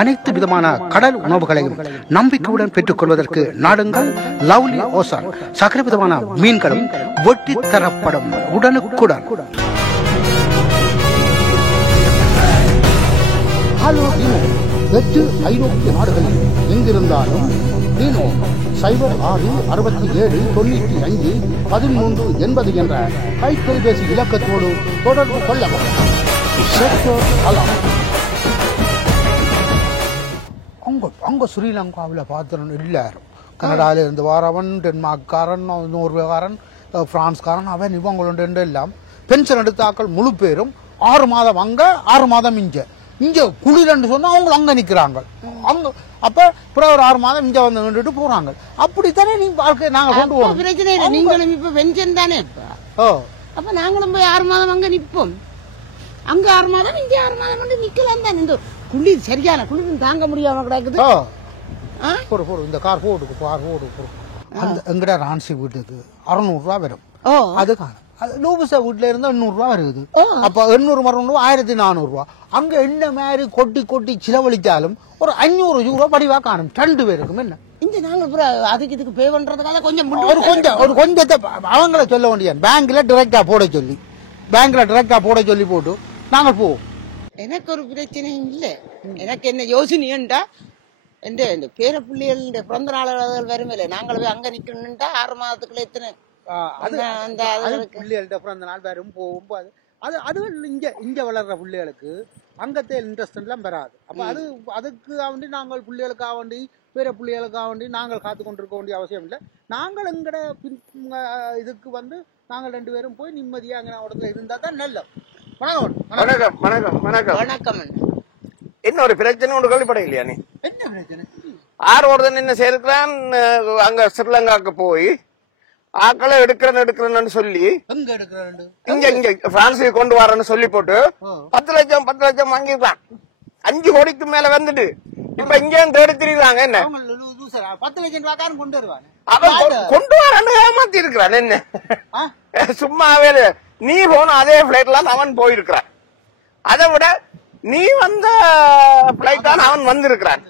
அனைத்து விதமான கடல் உணவுகளையும் நம்பிக்கையுடன் பெற்றுக் கொள்வதற்கு நாடுங்கள் லவ்லி ஓசான். சகல விதமான மீன்களும் வெட்டி தரப்படும் உடனுக்குடன். ஐரோப்பிய நாடுகளில் எங்கிருந்தாலும் டீனோ 0667951380 என்ற கைத்தொலைபேசி இலக்கத்தோடு தொடர்பு கொள்ளவும். அங்க ஸ்ரீலங்காவில் பார்த்துறோம் எல்லாரும் கனடாவில இருந்து வாரவன், டென்மார்க்காரன், நோர்வேக்காரன், பிரான்ஸ்காரன், அவன் இவங்களோட எல்லாம் பென்ஷன் எடுத்தாக்கள் முழு பேரும் 6 மாதம் அங்க 6 மாதம் இங்க குளிரன்னு சொன்னா அவங்க அங்க நிக்கிறாங்க. அங்க அப்ப ஒரு 6 மாதம் இங்க வந்து நின்றுட்டு போறாங்க. அப்படித்தானே நீங்க வாழ்க்கை நாங்க கொண்டு போவோம். பிரச்சனை இல்லை. நீங்களும் இப்ப பென்ஷன் தானே இப்ப. அப்ப நாங்களும் போய் 6 மாதம் அங்க நிப்போம். அங்க 6 மாதம் இங்க 6 மாதம் வந்து நிக்கலாம் தான். இந்த குளிர் சரியான குளிர் தாங்க முடியாம கிடக்குது. இந்த கார் போடு அந்த எங்கட ரான்சி வீட்டுக்கு 600 ரூபாய் வரும். அதுக்கான லூபிசா வீட்டுல இருந்து 800 ரூபாய் வருது. அப்ப 800 மரம் 1400 ரூபாய். அங்க என்ன மாதிரி கொட்டி செலவழிச்சாலும் ஒரு 500 ரூபாய் படிவா காணும் 2 பேருக்கும். என்ன இங்க நாங்க அதுக்கு இதுக்கு பே பண்றதுக்காக கொஞ்சம் கொஞ்சத்தை அவங்கள சொல்ல வேண்டிய பேங்க்ல டைரக்டா போட சொல்லி போட்டு நாங்கள் போவோம். எனக்கு ஒரு பிரச்சனையும் இல்ல. எனக்கு என்ன யோசனைண்டா இந்த பேர பிள்ளைகள் பிறந்த நாள் வருமில்ல, நாங்கள் போய் அங்க நிக்கணும்டா 6 மாதத்துக்குள்ள எத்தனை பிள்ளைகள்ட்ட பிறந்த நாள் வரும் போகும். அது இங்க வளர்ற பிள்ளைகளுக்கு அங்கத்தை இன்ட்ரெஸ்ட் எல்லாம் பெறாது. அப்ப அதுக்கு வேண்டி நாங்கள் பிள்ளைகளுக்காக வேண்டி பேர பிள்ளைகளுக்காக வேண்டி நாங்கள் காத்து கொண்டிருக்க வேண்டிய அவசியம் இல்லை. நாங்கள் எங்கட இதுக்கு நாங்கள் 2 பேரும் போய் நிம்மதியா அங்க இடத்துல இருந்தா தான் நல்ல. வணக்கம். என்ன ஒரு பிரச்சனை ஒன்று கேள்விப்பட இல்லையா? நீ என்ன பிரச்சனை? ஒருத்தன் என்ன செய்யறான், அங்க ஸ்ரீலங்காக்கு போய் ஆக்களை எடுக்கிறேன்னு சொல்லி இங்க பிரான்ஸுக்கு கொண்டு வரேன்னு சொல்லி போட்டு 10 லட்சம் வாங்கிருக்கான். 5 கோடிக்கு மேல வந்துட்டு இப்ப இங்க தேடி திரியுறாங்க. என்ன 10 லட்சம் ரூபாய்க்காரன் கொண்டு வருவாங்க. அவன் கொண்டு வரன்னு ஏமாத்தி இருக்கிறான். என்ன சும்மாவே நீ போன அதே பிளைட்ல அவன் போயிருக்கிறான். அதை விட நீ வந்த பிளைட் தான் அவன் வந்திருக்கிறான்.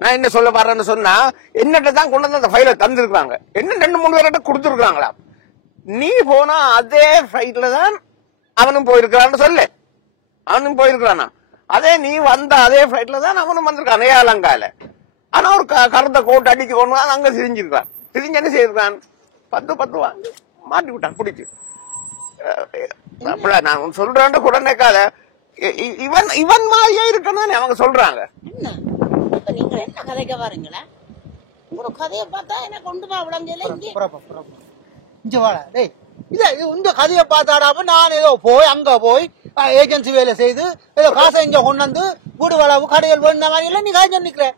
நான் என்ன சொல்ல பாறேன்னு சொன்னா, என்னட்ட தான் கொண்டு வந்து அந்த ஃபைலை தந்திருக்காங்க. என்ன 2-3 பேர்கிட்ட கொடுத்துருக்காங்களா? நீ போனா அதே ஃபிளைட்ல தான் அவனும் போயிருக்கிறான்னு சொல்லு. அவனும் போயிருக்கிறானா? அதே நீ வந்த அதே ஃபிளைட்ல தான் அவனும் வந்திருக்கான் ஏலங்கால. ஆனா ஒரு கருத்த கோட்டு அடிச்சு கொண்டு அங்க சிரிஞ்சிருக்கான். சிரிஞ்சு என்ன செய்திருக்கான், 10 வாங்கி மாட்டி விட்டான் பிடிச்சு. நான் சொல்றேன் குடனேக்காத இவன் மாதிரியே இருக்கணும் அவங்க சொல்றாங்க. நீங்க என்ன கதைக்க வாருங்களா? உங்களோட கதையை பார்த்தா என்ன கொண்டு வா விளங்கல. இந்த கதையை பார்த்தாடாம நான் ஏதோ போய் அங்க போய் ஏஜென்சி வேலை செய்து ஏதோ காசை இங்க கொண்டு வந்து வீடு வளவு கடைகள் வேணுன மாதிரி எல்லாம் நீ காய்ச்சி நிக்கிறேன்.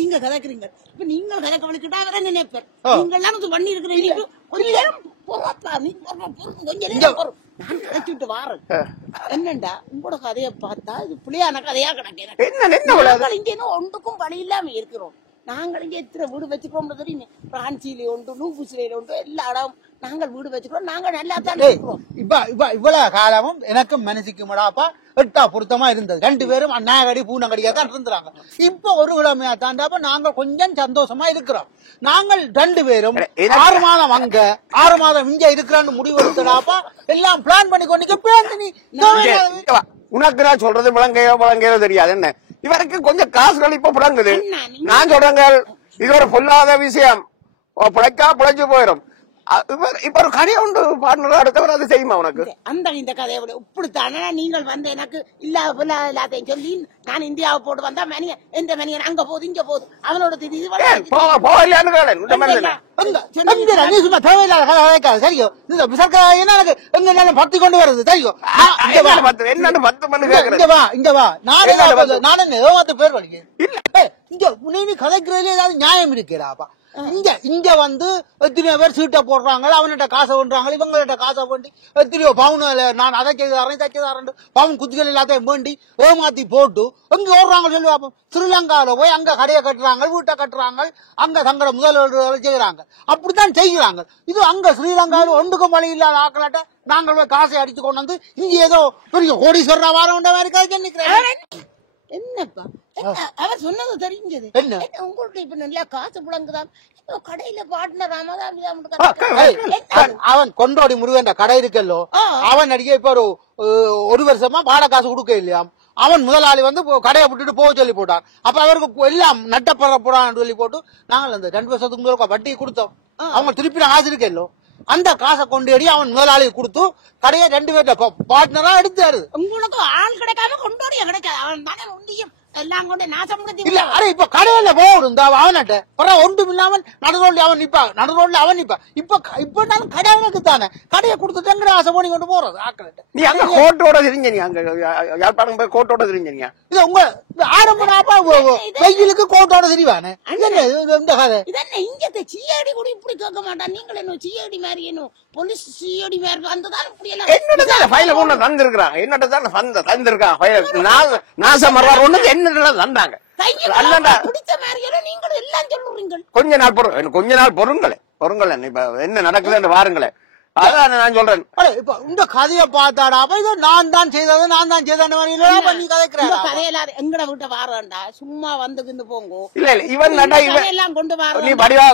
நீங்க கதைக்கிறீங்க. இப்ப நீங்க கதைக்க வலிக்கிட்டா வேற நினைப்பேன். நீங்க எல்லாம் பண்ணி இருக்கிறீங்க. நான் கதைச்சுட்டு வாரேன். என்னண்டா உங்களோட கதையை பார்த்தா இது புளியான கதையா கிடக்கு. இங்க ஒன்றுக்கும் வழி இல்லாம இருக்கிறோம். நாங்கள் இங்க எத்தனை வீடு வச்சுக்கிறோம் தெரியும். பிரான்சிலே உண்டு, லூபுசிலே உண்டு, எல்லா இடம் நாங்கள் வீடு வச்சுக்கிறோம். நாங்க நல்லா தான் இருக்கிறோம். இவ்வளவு காலமும் எனக்கும் மனசுக்கு மடாப்பா எட்டா பொருத்தமா இருந்தது. 2 பேரும் அண்ணாகடி பூனங்கடியா தான் இருந்தாங்க. இப்ப ஒரு கிழமையா தாண்டாப்ப நாங்கள் கொஞ்சம் சந்தோஷமா இருக்கிறோம். நாங்கள் 2 பேரும் 6 மாதம் அங்க 6 மாதம் இங்க இருக்கிறான்னு முடிவு எடுத்தடாப்பா எல்லாம் பிளான் பண்ணி கொண்டு உனக்கு நான் சொல்றது விளங்கையோ தெரியாது. என்ன இவருக்கு கொஞ்சம் காசுகள் இப்ப புழங்குது. நான் சொல்றேங்க இது ஒரு பொல்லாத விஷயம். பிழைச்சு போயிடும். இப்ப ஒரு கதையை உண்டு பாட்னர் அடுத்தவர் அது செய்யுமா உனக்கு? அந்த இந்த கதையை இப்படித்தானே நீங்கள் வந்து எனக்கு எல்லாத்தையும் சொல்லி நான் இந்தியாவை போட்டு வந்தா மணியன் எந்த மணியன் அங்க போகுது இங்க போகுது அவனோட பத்தி கொண்டு வருது தெரியும். என்னன்னு 10 மணி பேர் வலிக்கு இல்ல நீ கதைக்கிறதுல ஏதாவது நியாயம் இருக்கிறாப்பா? இங்க வந்து எத்தனையோ பேர் சீட்டை போடுறாங்க, அவன்கிட்ட காசை பண்றாங்க, இவங்கள்ட்ட காசை வேண்டி எத்தனையோ பவுன் நான் அதை தைக்கிறேன் பவுன் குத்திகள் எல்லாத்தையும் வேண்டி ஏமாத்தி போட்டு எங்க ஓடுறாங்க சொல்லி பார்ப்போம். ஸ்ரீலங்காவில போய் அங்க கடையை கட்டுறாங்க, வீட்டை கட்டுறாங்க, அங்க தங்களோட முதலீடு செய்யறாங்க. அப்படித்தான் செய்யறாங்க. இது அங்க ஸ்ரீலங்காவில் ஒன்றுக்கும் வழி இல்லாத ஆக்கலாட்ட நாங்கள் போய் காசை அடிச்சு கொண்டு வந்து இங்க ஏதோ பெரிய கோடீஸ்வரனா வாரம் மாதிரி நிக்கிறேன். என்னப்பா அவர் சொன்னது தெரிஞ்சது என்ன உங்கள்ட்ட இப்ப நல்லா காசு புழங்குதான் கடையில பாட்னர் அவன் கொண்டோடி முருகன் கடை இருக்கல்லோ அவன் அடிக்க இப்ப ஒரு வருஷமா வாடகை காசு கொடுக்க இல்லையாம் அவன் முதலாளி வந்து கடையை விட்டுட்டு போக சொல்லி போட்டான் அப்ப அவருக்கு எல்லாம் நட்டப்பட போடான்னு சொல்லி போட்டு நாங்கள் அந்த 2 வருஷத்துக்கு வட்டி கொடுத்தோம் அவங்க திருப்பி காசு இருக்கல்லோ அந்த காசை கொண்டு அவன் முதலாளி கொடுத்து கடையை 2 பேர்ட்ட பார்ட்னரா எடுத்தாரு உங்களுக்கு ஆள் கிடைக்காம கொண்டோடியா கிடைக்காது அவன் தானே உண்டியும் எல்லாம் கொண்டு நாசம் இல்ல அரே இப்ப கடையில போடும் அவன்கிட்ட ஒன்றும் இல்லாமல் நடுரோட்ல அவன் நிப்பா இப்ப நான் கடையிலுக்கு தானே கடையை கொடுத்துட்டு ஆசை பண்ணி கொண்டு போறது ஆக்கள்கிட்ட நீ அங்க கோட்டோட தெரிஞ்ச நீ அங்க யாழ்ப்பாணம் போய் கோட்டோட தெரிஞ்ச இது உங்க ஆரம்பனாப்பா வெயிலுக்கு கோட்டோட தெரிவானே இந்த கதை இதென்ன இங்க சிஐடி கூட இப்படி கேட்க மாட்டான் நீங்கள் என்ன சிஐடி மாதிரி என்ன போலீஸ் சிஐடி மாதிரி வந்ததால் இப்படி எல்லாம் என்னோட ஃபைல கொண்டு தந்திருக்காங்க என்னோட தான் தந்திருக்காங்க நாசம் வர்றாரு ஒண்ணு என்னோட தந்தாங்க கொஞ்ச நாள் பொறுங்களேன் இப்ப என்ன நடக்குதுன்னு வாருங்களேன் அதான் நான் சொல்றேன் இப்ப இந்த கதையை பார்த்தாடா இதை நான் தான் செய்தேன் நீ கதைக்கிறான் எங்கட விட்ட வாரண்டா சும்மா வந்து போங்க இல்ல இவன் எல்லாம் கொண்டு வர நீ படிவா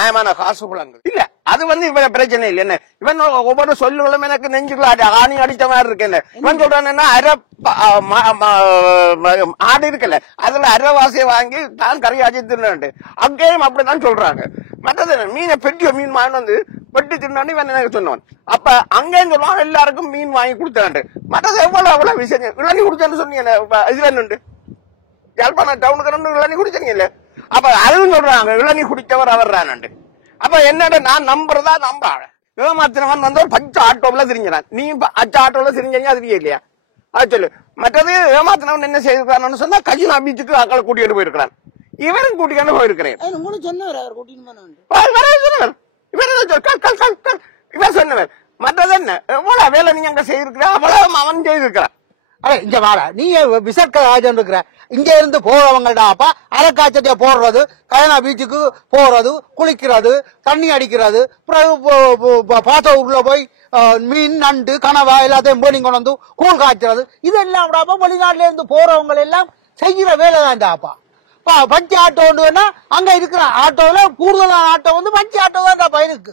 நியாயமான காசு புலங்கள் இல்ல அது வந்து இவன் பிரச்சனை இல்லை என்ன இவன் ஒவ்வொரு சொல்லுகளும் எனக்கு நெஞ்சுக்குள்ள ஆணி அடிச்ச மாதிரி இருக்கு இவன் சொல்றான் அரை ஆடு இருக்குல்ல அதுல அரைவாசியை வாங்கி தான் கறி அஜித்து அங்கேயும் அப்படிதான் சொல்றாங்க மற்றது மீனை பெட்டியோ மீன் வாங்கி வந்து வெட்டி தின்னு இவன் எனக்கு சொன்னான் அப்ப அங்கேயும் சொல்லுவான் எல்லாருக்கும் மீன் வாங்கி கொடுத்தாண்டு மற்றது எவ்வளவு விஷயம் இளநீ குடிச்சேன்னு சொன்னீங்க இதுல என்னண்டு யாழ்ப்பாணம் டவுனுக்கு 2 இளநீ குடிச்சீங்கல்ல அப்ப அதுவும் சொல்றாங்க இளநீ குடிச்சவர் அவர்றானு அப்ப என்னடா நான் நம்புறதா நம்பாள ஏமாத்தினவன் வந்து ஒரு பச்சை ஆட்டோல திரிஞ்சான் நீ அச்ச ஆட்டோல திரிஞ்சீங்க அது இல்லையா அது சொல்லு மற்றது ஏமாத்தினவன் என்ன செய்திருக்கான்னு சொன்னா கஜினா பீச்சுக்கு ஆக்களை கூட்டிட்டு போயிருக்கிறான் இவரும் கூட்டிட்டு போயிருக்கிறேன் இவன் சொன்னவன் மற்றது என்ன எவ்வளவு வேலை நீங்க அங்க செய்திருக்கிற அவ்வளவு அவன் செய்திருக்கிறான் இங்க வாடா நீ விசர்க்க ராஜன் இருக்கிற இங்க இருந்து போறவங்கடாப்பா அரைக்காய்ச்சட்டிய போடுறது கயனா பீச்சுக்கு போறது குளிக்கிறது தண்ணி அடிக்கிறது பாத்த உள்ள போய் மீன் நண்டு கனவா எல்லாத்தையும் போனி கொண்டு வந்து கூழ் காய்ச்சறது இதெல்லாம் வெளிநாட்டுல இருந்து போறவங்க எல்லாம் செய்யற வேலை தான்டாப்பா பஞ்சு ஆட்டோ ஒன்றுனா அங்க இருக்கிற ஆட்டோல கூடுதலான ஆட்டோ வந்து பஞ்சு ஆட்டோ தான் இருக்கு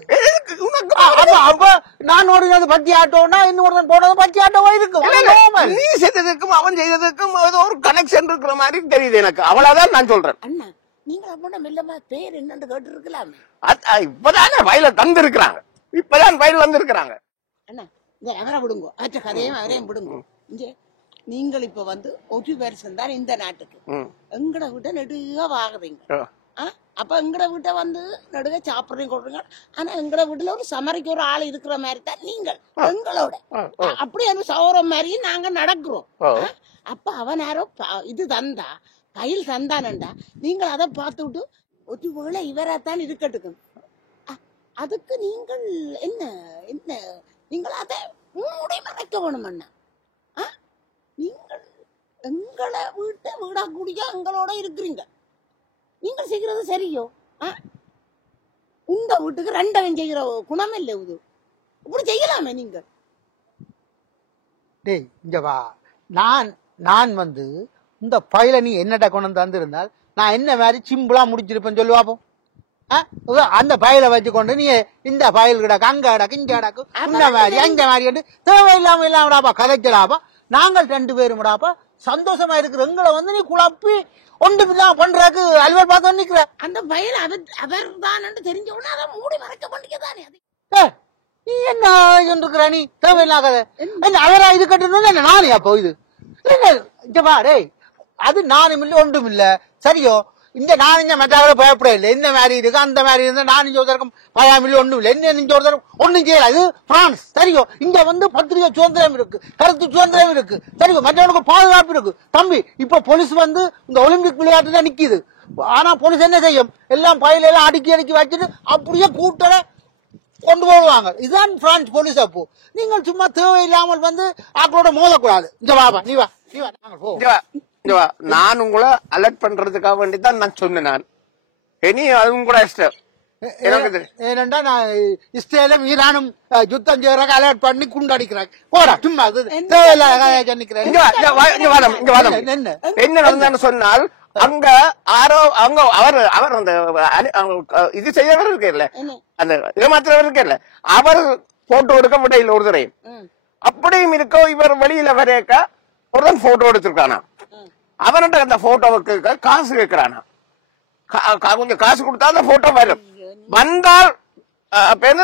அப்ப நான் ஓடுறது பஞ்சு ஆட்டோனா இன்னொரு போடுறது பஞ்சு ஆட்டோவா இருக்கு நீ செய்ததுக்கும் அவன் செய்ததுக்கும் ஒரு கனெக்ஷன் இருக்கிற மாதிரி தெரியுது எனக்கு அவ்வளவுதான் நான் சொல்றேன் அண்ணா நீங்க அப்ப மெல்லமா பேர் என்னன்னு கேட்டு இருக்கலாமே இப்பதானே வயல தந்திருக்கிறாங்க இப்பதான் வயல் வந்திருக்கிறாங்க அண்ணா இந்த அவரை விடுங்க அச்ச கதையும் அவரையும் விடுங்க இங்க நீங்கள் இப்ப வந்து ஒரு வருஷம் தான் இந்த நாட்டுக்கு எங்கட விட்ட நெடுக வாங்குறீங்க அப்ப எங்கட வீட்டை வந்து நடுக சாப்பிடுறீங்க கொடுறீங்க ஆனா எங்கட வீட்டுல ஒரு சமரிக்கு ஒரு ஆள் இருக்கிற மாதிரி தான் நீங்கள் எங்களோட அப்படி அந்த சௌரம் மாதிரி நாங்க நடக்கிறோம் அப்ப அவன் யாரோ இது தந்தா கையில் தந்தானண்டா நீங்கள் அதை பார்த்து விட்டு ஒரு வேளை இவராத்தான் இருக்கட்டுக்கும் அதுக்கு நீங்கள் என்ன என்ன நீங்கள் அதை மூடி மறைக்க வேணும் அண்ணா நீங்கள் எங்களை வீடா கூடியா எங்களோட இருக்கிறீங்க நீங்கள் செய்கிறது சரியோ உங்க வீட்டுக்கு 2 செய்கிற குணம் இல்லை இது இப்படி செய்யலாமே நீங்க டேய் இங்க வா நான் வந்து இந்த பையில நீ என்னடா கொண்டு தந்திருந்தால் நான் என்ன மாதிரி சிம்பிளா முடிச்சிருப்பேன் சொல்லுவாப்போம் அந்த பயில வச்சுக்கொண்டு நீ இந்த பயில் கிடக்கு அங்க கிடக்கு இங்க கிடக்கு இந்த மாதிரி அங்க மாதிரி தேவையில்லாம இல்லாமடாப்பா கதைக்கலாப்பா நாங்கள் 2 பேரும்டாப்பா சந்தோஷமா இருக்கிற எங்களை வந்து நீ குழப்பி ஒன்று இல்லாம பண்றதுக்கு அல்வர் பார்த்து நிக்கிற அந்த பயில் அவர் தான் தெரிஞ்ச உடனே அதை மூடி மறைக்க பண்ணிக்கதானே நீ என்ன இருக்கிற நீ தேவையில்லாத என்ன அவரா இது கட்டணும் நானே அப்போ இது டே அது நானும் இல்லை ஒன்றும் இல்ல சரியோ இந்த நான் இங்க மற்றவரை பயப்பட இல்லை இந்த மாதிரி இருக்கு அந்த மாதிரி இருந்தா நான் இங்க ஒருத்தருக்கும் பயாமில்லை ஒன்றும் இல்லை என்ன இங்க ஒருத்தரும் ஒன்றும் செய்யல இது பிரான்ஸ் சரியோ இங்க வந்து பத்திரிகை சுதந்திரம் இருக்கு கருத்து சுதந்திரம் இருக்கு சரியோ மற்றவனுக்கு பாதுகாப்பு இருக்கு தம்பி இப்ப போலீஸ் வந்து இந்த ஒலிம்பிக் விளையாட்டு தான் நிக்குது ஆனா போலீஸ் என்ன செய்யும் எல்லாம் பயில எல்லாம் அடுக்கி வச்சுட்டு அப்படியே கூட்டரை கொண்டு போடுவாங்க இதுதான் பிரான்ஸ் போலீஸ் அப்போ நீங்கள் சும்மா தேவையில்லாமல் வந்து ஆக்களோட மோதக்கூடாது இங்க வாபா நீ வா நாங்கள் போ நான் உங்களை அலர்ட் பண்றதுக்காக வேண்டிதான் நான் சொன்னேன் நான் இனி அதுவும் கூட இஷ்டம் எனக்கு ஏனண்டா நான் இஸ்ரேலும் ஈரானும் யுத்தம் செய்யறாங்க அலர்ட் பண்ணி குண்டடிக்கிறாங்க போடா சும்மா என்ன நடந்தான்னு சொன்னால் அங்க ஆரோ அவங்க அவர் அந்த இது செய்யவர் இருக்கல அந்த ஏமாத்துறவர் இருக்கல அவர் போட்டோ எடுக்க விடையில் ஒரு தரையும் அப்படியும் இருக்கோ இவர் வெளியில வரையக்க ஒரு போட்டோ எடுத்திருக்கானா அவன்கிட்ட அந்த போட்டோவுக்கு காசு கேட்கிறானா கொஞ்சம் காசு கொடுத்தா அந்த போட்டோ வரும் வந்தால்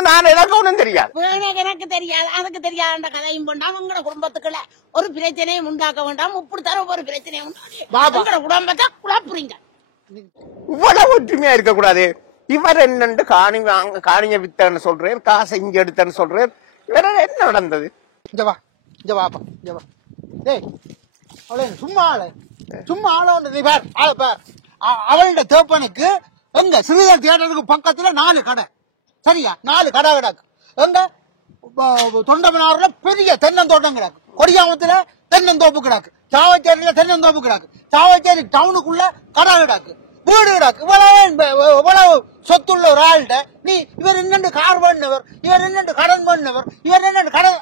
நான் எனக்கு ஒண்ணும் தெரியாது எனக்கு தெரியாது அதுக்கு தெரியாத கதையும் வேண்டாம் உங்களோட குடும்பத்துக்குள்ள ஒரு பிரச்சனையும் உண்டாக்க வேண்டாம் இப்படி தர ஒரு பிரச்சனையும் உண்டாங்க குடும்பத்தை குழப்புறீங்க இவ்வளவு ஒற்றுமையா இருக்க கூடாது இவர் என்னன்னு காணிய வித்தன்னு சொல்றேன் காசை இங்க எடுத்தன்னு சொல்றேன் வேற என்ன நடந்தது சும்மா ஆள நீ பார் ஆள பார் அவளோட தேப்பனுக்கு எங்க சிறுதர் தியேட்டருக்கு பக்கத்துல 4 கடை சரியா 4 கடை கிடக்கு எங்க தொண்டமனாறுல பெரிய தென்னந்தோட்டம் கிடக்கு கொடியாமத்துல தென்னந்தோப்பு கிடக்கு சாவச்சேரியில தென்னந்தோப்பு கிடக்கு சாவச்சேரி டவுனுக்குள்ள கடை கிடக்கு வீடு கிடக்கு இவ்வளவு சொத்துள்ள ஒரு ஆள்கிட்ட நீ இவர் என்னண்டு கார் பண்ணவர் இவர் என்னண்டு கடன் பண்ணவர் இவர் என்னண்டு கடன்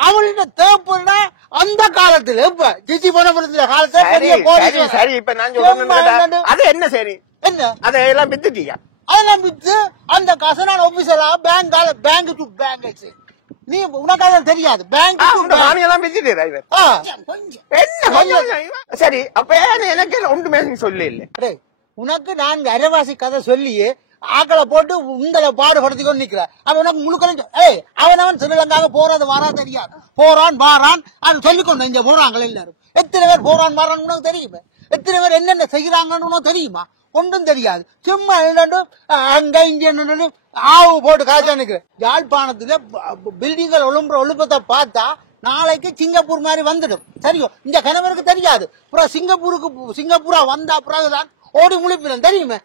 அவள்கிட்ட தேவைப்படுற அந்த காலத்துல இப்ப ஜிஜி பணப்படுத்துற காலத்துல சரி இப்ப நான் சொல்றேன் அது என்ன சரி என்ன அதெல்லாம் வித்துட்டீங்க அதெல்லாம் வித்து அந்த காசை நான் ஆபீஸரா பேங்க் டு பேங்க் நீ உனக்கு அதான் தெரியாது பேங்க் எல்லாம் வித்துட்டு சரி அப்ப எனக்கு ஒன்றுமே சொல்லி இல்ல உனக்கு நான் அரைவாசி கதை சொல்லியே ஆக்களை போட்டு உங்களை பாடுபடுத்திக்கொண்டு நிக்கிற அவன் உனக்கு முழுக்க அவன் ஸ்ரீலங்காக போறது வரா தெரியாது போறான் வாரான் அது சொல்லிக்கொண்டு இங்க போறாங்க எல்லாரும் எத்தனை பேர் போறான் வாரான்னு உனக்கு தெரியுமா எத்தனை பேர் என்னென்ன செய்யறாங்கன்னு உனக்கு தெரியுமா ஒன்றும் தெரியாது சும்மா என்னண்டு அங்க இங்க ஆவு போட்டு காய்ச்சா நிக்கிறேன் யாழ்ப்பாணத்துல பில்டிங்கள் ஒழுப்பத்தை பார்த்தா நாளைக்கு சிங்கப்பூர் மாதிரி வந்துடும் சரியோ இந்த கணவருக்கு தெரியாது அப்புறம் சிங்கப்பூரா வந்தா பிறகுதான் ஓடி முழிப்பிடும் தெரியுமே